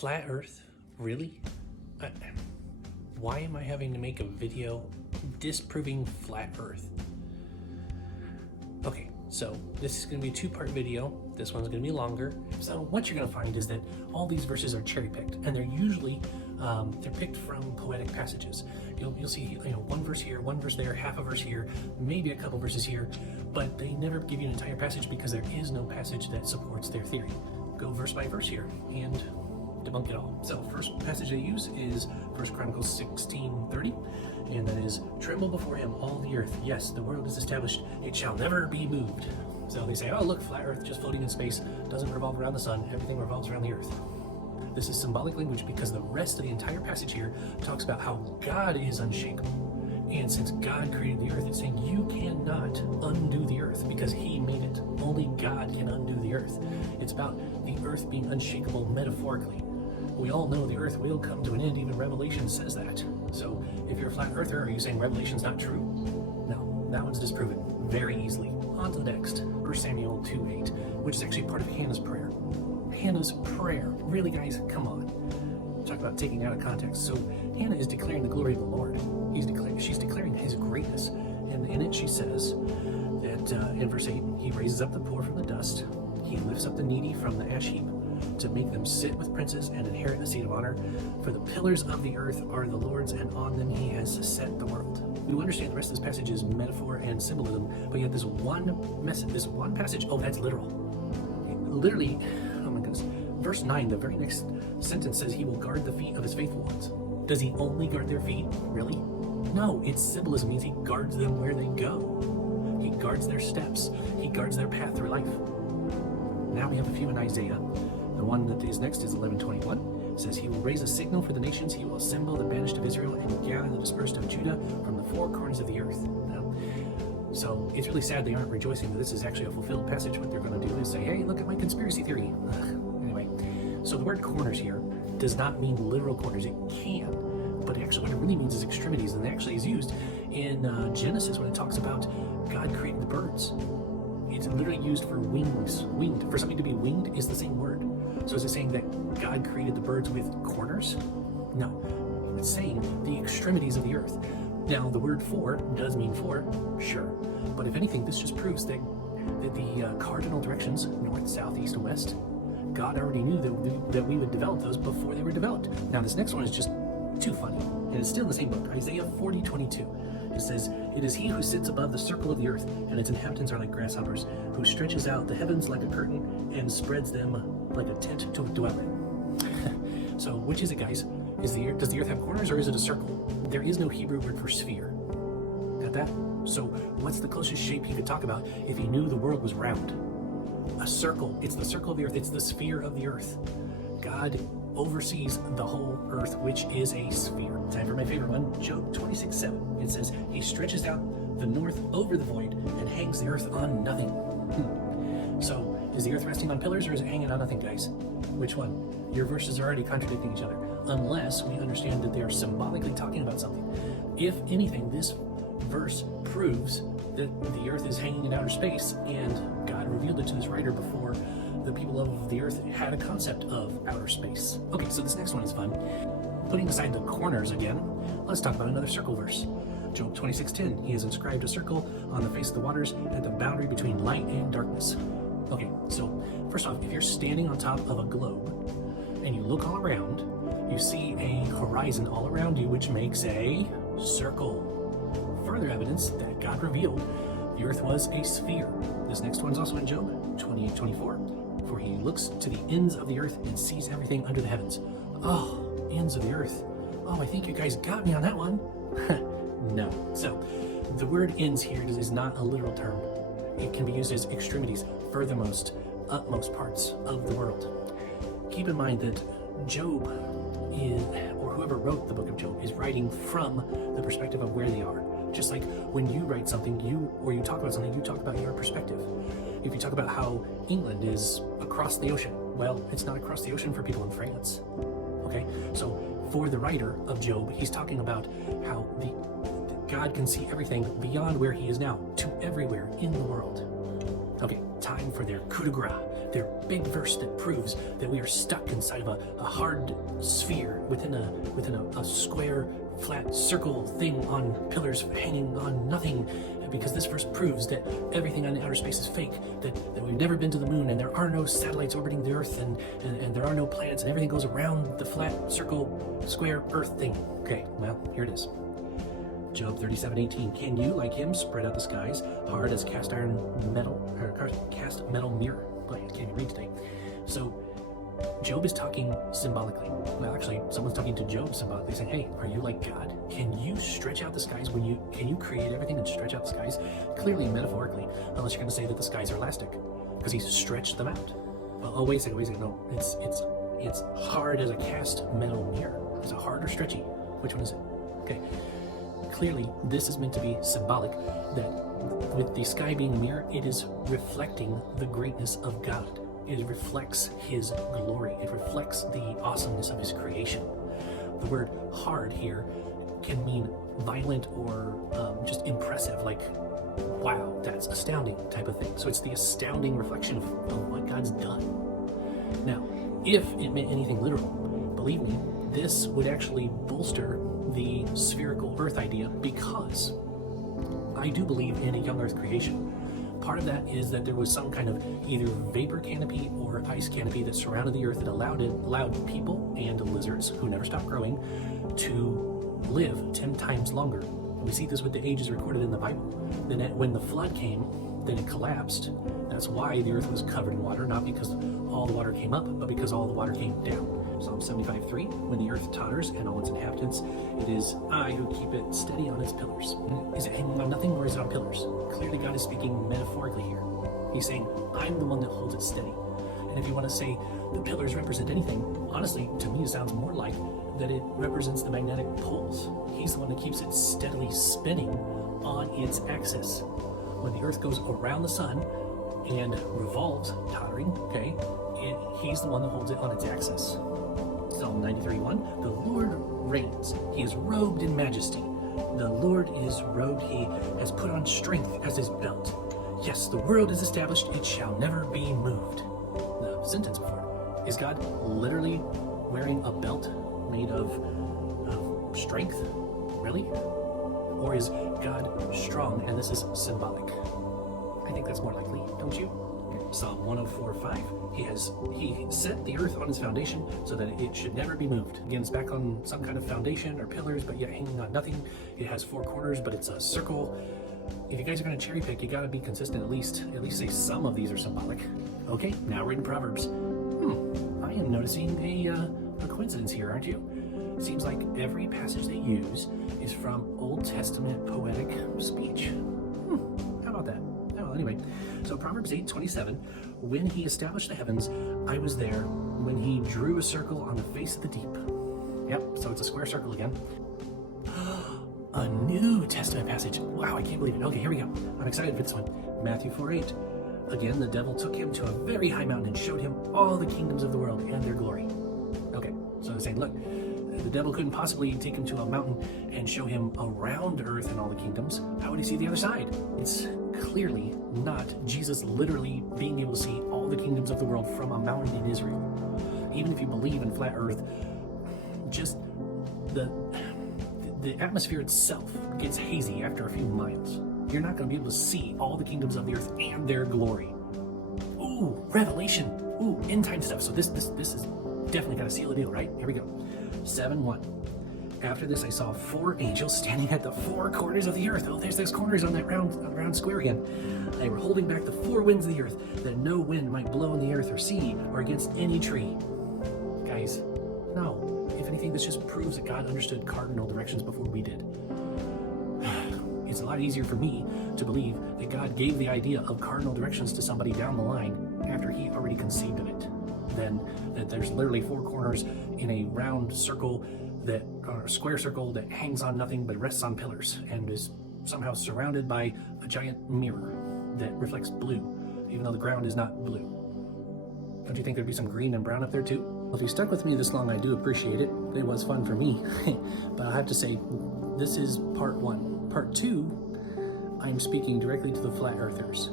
Flat Earth? Really? Why am I having to make a video disproving flat Earth? Okay, so this is going to be a two-part video. This one's going to be longer. So what you're going to find is that all these verses are cherry-picked, and they're usually they're picked from poetic passages. You'll see, one verse here, one verse there, half a verse here, maybe a couple verses here, but they never give you an entire passage because there is no passage that supports their theory. Go verse by verse here and debunk it all. So first passage they use is 1 Chronicles 16:30, and that is, "Tremble before him, all the earth. Yes, the world is established. It shall never be moved." So they say, oh look, flat earth just floating in space, doesn't revolve around the sun, everything revolves around the earth. This is symbolic language because the rest of the entire passage here talks about how God is unshakable. And since God created the earth, it's saying you cannot undo the earth because he made it. Only God can undo the earth. It's about the earth being unshakable metaphorically. We all know the earth will come to an end, even Revelation says that. So if you're a flat earther, are you saying Revelation's not true? No, that one's disproven very easily. On to the next, 1 Samuel 2:8, which is actually part of Hannah's prayer. Hannah's prayer. Really, guys, come on. Talk about taking out of context. So Hannah is declaring the glory of the Lord. She's declaring his greatness. And in it she says that in verse 8, he raises up the poor from the dust. He lifts up the needy from the ash heap to make them sit with princes and inherit the seat of honor. For the pillars of the earth are the Lord's, and on them he has set the world. We understand the rest of this passage is metaphor and symbolism, but yet this one passage, oh, that's literal. Literally, oh my goodness. Verse 9, the very next sentence says he will guard the feet of his faithful ones. Does he only guard their feet? Really? No, it's symbolism. It means he guards them where they go. He guards their steps. He guards their path through life. Now we have a few in Isaiah. The one that is next is 11:21. It says he will raise a signal for the nations. He will assemble the banished of Israel and gather the dispersed of Judah from the four corners of the earth. So it's really sad they aren't rejoicing that this is actually a fulfilled passage. What they're going to do is say, hey, look at my conspiracy theory. Anyway, so the word corners here does not mean literal corners. It can, but actually what it really means is extremities, and it actually is used in Genesis when it talks about God creating the birds. It's literally used for wings. Winged. For something to be winged is the same word. So is it saying that God created the birds with corners? No. It's saying the extremities of the earth. Now, the word for does mean for, sure. But if anything, this just proves that the cardinal directions, north, south, east, and west, God already knew that we would develop those before they were developed. Now, this next one is just too funny. And it's still in the same book, Isaiah 40:22. It says, "It is he who sits above the circle of the earth, and its inhabitants are like grasshoppers, who stretches out the heavens like a curtain and spreads them like a tent to dwell in." So, which is it, guys? Does the earth have corners, or is it a circle? There is no Hebrew word for sphere. Got that? So what's the closest shape he could talk about if he knew the world was round? A circle. It's the circle of the earth. It's the sphere of the earth. God oversees the whole earth, which is a sphere. Time for my favorite one, Job 26:7. It says, he stretches out the north over the void and hangs the earth on nothing. So is the earth resting on pillars, or is it hanging on nothing, guys? Which one? Your verses are already contradicting each other, unless we understand that they are symbolically talking about something. If anything, this verse proves that the earth is hanging in outer space, and God revealed it to this writer before the people of the earth had a concept of outer space. Okay, so this next one is fun. Putting aside the corners again, let's talk about another circle verse. Job 26:10, he has inscribed a circle on the face of the waters at the boundary between light and darkness. Okay, so first off, if you're standing on top of a globe and you look all around, you see a horizon all around you, which makes a circle. Further evidence that God revealed the earth was a sphere. This next one's also in Job 28:24. For he looks to the ends of the earth and sees everything under the heavens. Oh, ends of the earth. Oh, I think you guys got me on that one. No. So the word ends here is not a literal term. It can be used as extremities, furthermost, utmost parts of the world. Keep in mind that Job or whoever wrote the book of Job is writing from the perspective of where they are. Just like when you write something, you talk about something, you talk about your perspective. If you talk about how England is across the ocean, well, it's not across the ocean for people in France. Okay, so for the writer of Job, he's talking about how God can see everything beyond where he is now to everywhere in the world. Okay, time for their coup de grace. their big verse that proves that we are stuck inside of a hard sphere within a square, flat circle thing on pillars hanging on nothing. Because this verse proves that everything on the outer space is fake, that we've never been to the moon, and there are no satellites orbiting the Earth, and there are no planets, and everything goes around the flat, circle, square Earth thing. Okay, well, here it is. Job 37:18. Can you, like him, spread out the skies, hard as cast metal mirror? Boy, I can't even read today. So, Job is talking symbolically. Well, actually, someone's talking to Job symbolically, saying, hey, are you like God? Can you stretch out the skies can you create everything and stretch out the skies? Clearly, metaphorically, unless you're going to say that the skies are elastic, because he's stretched them out. Well, oh, wait a second, no. It's hard as a cast metal mirror. Is it hard or stretchy? Which one is it? Okay. Clearly, this is meant to be symbolic, that with the sky being a mirror, it is reflecting the greatness of God. It reflects his glory. It reflects the awesomeness of his creation. The word hard here can mean violent or just impressive, like, wow, that's astounding type of thing. So it's the astounding reflection of what God's done. Now, if it meant anything literal, believe me, this would actually bolster the spherical Earth idea, because I do believe in a young Earth creation. Part of that is that there was some kind of either vapor canopy or ice canopy that surrounded the Earth that allowed people and lizards, who never stopped growing, to live 10 times longer. We see this with the ages recorded in the Bible. Then when the flood came, then it collapsed. That's why the Earth was covered in water, not because all the water came up, but because all the water came down. Psalm 75:3, when the earth totters and all its inhabitants, it is I who keep it steady on its pillars. Is it hanging on nothing, or is it on pillars? Clearly God is speaking metaphorically here. He's saying, I'm the one that holds it steady. And if you want to say the pillars represent anything, honestly, to me it sounds more like that it represents the magnetic poles. He's the one that keeps it steadily spinning on its axis. When the earth goes around the sun and revolves, tottering, okay, he's the one that holds it on its axis. Psalm 93:1, the Lord reigns. He is robed in majesty. The Lord is robed. He has put on strength as his belt. Yes, the world is established. It shall never be moved. The sentence before it. Is God literally wearing a belt made of strength? Really? Or is God strong and this is symbolic? I think that's more likely, don't you? Psalm 104:5. He set the earth on its foundation so that it should never be moved. Again, it's back on some kind of foundation or pillars, but yet hanging on nothing. It has 4 corners, but it's a circle. If you guys are going to cherry pick, you got to be consistent. At least say some of these are symbolic. Okay, now we're in Proverbs. I am noticing a coincidence here, aren't you? It seems like every passage they use is from Old Testament poetic speech. How about that? Oh, anyway, so Proverbs 8:27, when he established the heavens, I was there. When he drew a circle on the face of the deep. Yep, so it's a square circle again. A New Testament passage. Wow, I can't believe it. Okay, here we go. I'm excited for this one. Matthew 4:8. Again, the devil took him to a very high mountain and showed him all the kingdoms of the world and their glory. Okay, so they're saying, look, the devil couldn't possibly take him to a mountain and show him around earth and all the kingdoms. How would he see the other side? It's clearly not Jesus literally being able to see all the kingdoms of the world from a mountain in Israel. Even if you believe in flat earth, just the atmosphere itself gets hazy after a few miles. You're not going to be able to see all the kingdoms of the earth and their glory. Ooh, Revelation. Ooh, end time stuff. So this is definitely got to seal the deal, right? Here we go. 7:1. After this, I saw 4 angels standing at the 4 corners of the earth. Oh, there's those corners on that round square again. They were holding back the 4 winds of the earth, that no wind might blow in the earth or sea or against any tree. Guys, no. If anything, this just proves that God understood cardinal directions before we did. It's a lot easier for me to believe that God gave the idea of cardinal directions to somebody down the line after he already conceived of it, than that there's literally 4 corners in a round circle or a square circle that hangs on nothing but rests on pillars and is somehow surrounded by a giant mirror that reflects blue, even though the ground is not blue. Don't you think there'd be some green and brown up there too? Well, if you stuck with me this long, I do appreciate it. It was fun for me. But I have to say, this is part 1. Part 2, I'm speaking directly to the flat earthers.